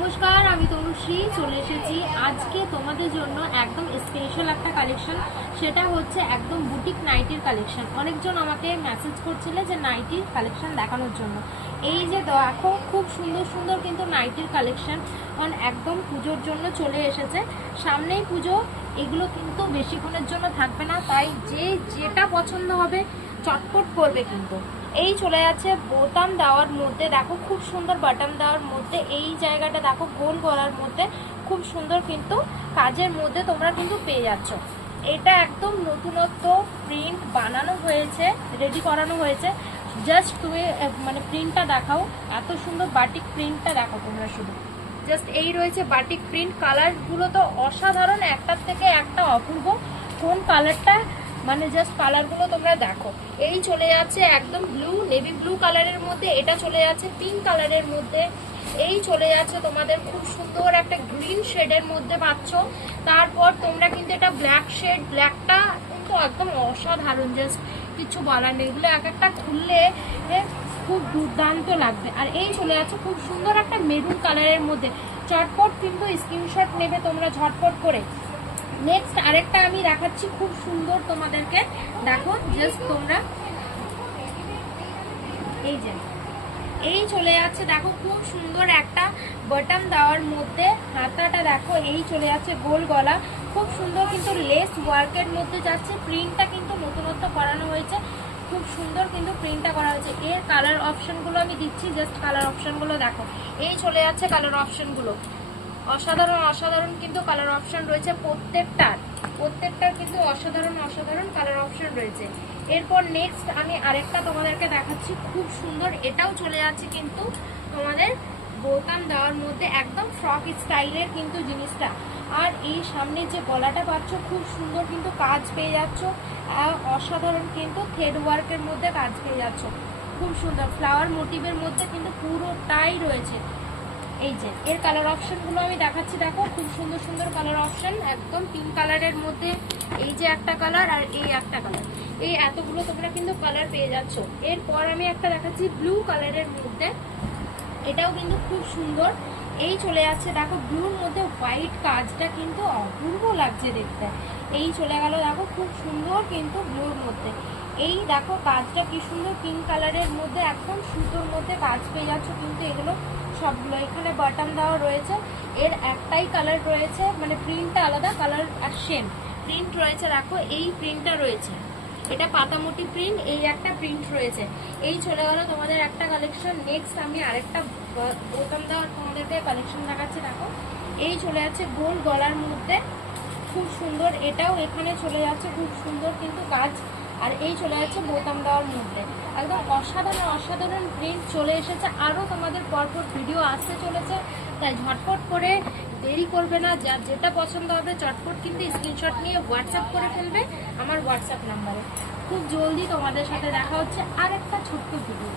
নমস্কার, আমি তনুশ্রী, চলে এসেছি আজকে তোমাদের জন্য একদম স্পেশাল একটা কালেকশন সেটা হচ্ছে একদম বুটিক নাইটির কালেকশন অনেকজন আমাকে মেসেজ করছিলে যে নাইটির কালেকশন দেখানোর জন্য। এই যে দেখো, খুব সুন্দর সুন্দর কিন্তু নাইটির কালেকশন একদম পুজোর জন্য চলে এসেছে। সামনেই পুজো, এগুলো কিন্তু বেশিক্ষণের জন্য থাকবে না, তাই যে যেটা পছন্দ হবে চটপট করবে কিন্তু। এই চলে যাচ্ছে বোতাম দেওয়ার মধ্যে। দেখো খুব সুন্দর বাটাম দেওয়ার মধ্যে, এই জায়গাটা দেখো গোল করার মধ্যে খুব সুন্দর কিন্তু কাজের মধ্যে তোমরা কিন্তু পেয়ে যাচ্ছ। এটা একদম নতুনত্ব প্রিন্ট বানানো হয়েছে রেডি করানো হয়েছে। জাস্ট তুমি মানে প্রিন্টটা দেখাও। এত সুন্দর বাটিক প্রিন্টটা দেখো তোমরা শুধু। জাস্ট এই রয়েছে বাটিক প্রিন্ট কালারগুলো তো অসাধারণ, একটার থেকে একটা অপূর্ব। কোন কালারটা মানে জাস্ট কালারগুলো তোমরা দেখো। এই চলে যাচ্ছে একদম ব্লু নেভি ব্লু কালারের মধ্যে, এটা চলে যাচ্ছে পিঙ্ক কালারের মধ্যে। এই চলে যাচ্ছে তোমাদের খুব সুন্দর একটা গ্রিন শেডের মধ্যে পাচ্ছ। তারপর তোমরা কিন্তু এটা ব্ল্যাক শেড ব্ল্যাকটা কিন্তু একদম অসাধারণ জাস্ট কিছু বলার নেই। এগুলো এক একটা খুললে খুব দুর্দান্ত লাগবে। আর এই চলে যাচ্ছে খুব সুন্দর একটা মেরুন কালারের মধ্যে। চটপট কিন্তু স্ক্রিনশট নেবে তোমরা ঝটপট করে। নেক্সট আরেকটা আমি দেখাচ্ছি খুব সুন্দর তোমাদেরকে। দেখো জাস্ট তোমরা এই যে, এই চলে যাচ্ছে, দেখো খুব সুন্দর একটা বটন দেওয়ার মধ্যে, হাতাটা দেখো, এই চলে যাচ্ছে, গোল গলা। খুব সুন্দর কিন্তু লেস ওয়ার্কের মধ্যে যাচ্ছে প্রিন্টটা কিন্তু নতুনত্ব করানো হয়েছে। খুব সুন্দর কিন্তু প্রিন্টটা করা হয়েছে। এর কালার অপশনগুলো আমি দিচ্ছি জাস্ট কালার অপশনগুলো দেখো। এই চলে যাচ্ছে কালার অপশনগুলো অসাধারণ অসাধারণ কিন্তু কালার অপশন রয়েছে প্রত্যেকটার। প্রত্যেকটার কিন্তু অসাধারণ অসাধারণ কালার অপশন রয়েছে। এরপর নেক্সট আমি আরেকটা তোমাদেরকে দেখাচ্ছি, খুব সুন্দর, এটাও চলে যাচ্ছে কিন্তু তোমাদের বোতাম দেওয়ার মধ্যে একদম ফ্রক স্টাইলের কিন্তু জিনিসটা। আর এই সামনে যে গলাটা পাচ্ছ, খুব সুন্দর কিন্তু কাজ পেয়ে যাচ্ছ অসাধারণ কিন্তু থ্রেড ওয়ার্কের মধ্যে কাজ পেয়ে যাচ্ছ। খুব সুন্দর ফ্লাওয়ার মোটিভের মধ্যে কিন্তু পুরোটাই রয়েছে। এই যে, এর কালার অপশনগুলো আমি দেখাচ্ছি। দেখো, খুব সুন্দর সুন্দর কালার অপশন একদম পিঙ্ক কালারের মধ্যে এই যে একটা কালার আর এই একটা কালার এই এতগুলো তোমরা কিন্তু কালার পেয়ে যাচ্ছ। এরপর আমি একটা দেখাচ্ছি ব্লু কালারের মধ্যে। এটাও কিন্তু খুব সুন্দর। এই চলে যাচ্ছে। দেখো ব্লুর মধ্যে হোয়াইট কাজটা কিন্তু অপূর্ব লাগছে দেখতে। এই চলে গেল, দেখো, খুব সুন্দর কিন্তু ব্লুর মধ্যে। এই দেখো, কাজটা কি সুন্দর পিঙ্ক কালারের মধ্যে একদম সুতোর মধ্যে কাজ পেয়ে যাচ্ছ কিন্তু এগুলো সবগুলো। এখানে বাটন দেওয়া রয়েছে। এর একটাই কালার রয়েছে মানে প্রিন্টটা আলাদা কালার আর সেম প্রিন্ট রয়েছে, দেখো, এই প্রিন্টটা রয়েছে। এটা পাতামুটি প্রিন্ট এই একটা প্রিন্ট রয়েছে। এই চলে গেল তোমাদের একটা কালেকশন নেক্সট আমি আরেকটা বোতাম দেওয়ার তোমাদেরকে কালেকশন দেখাচ্ছি, দেখো। এই চলে যাচ্ছে গোল গলার মধ্যে। খুব সুন্দর, এটাও এখানে চলে যাচ্ছে, খুব সুন্দর কিন্তু কাজ। আর এই চলে যাচ্ছে বোতাম দেওয়ার মধ্যে। একদম অসাধারণ অসাধারণ প্রিন্ট চলে এসেছে। আরও তোমাদের পরপর ভিডিও আসতে চলেছে। তাই ঝটপট করে দেরি করবে না যার যেটা পছন্দ হবে চটপট কিন্তু স্ক্রিনশট নিয়ে হোয়াটসঅ্যাপ করে ফেলবে আমার হোয়াটসঅ্যাপ নাম্বারে খুব জলদি তোমাদের সাথে দেখা হচ্ছে আর একটা ছোট্ট ভিডিও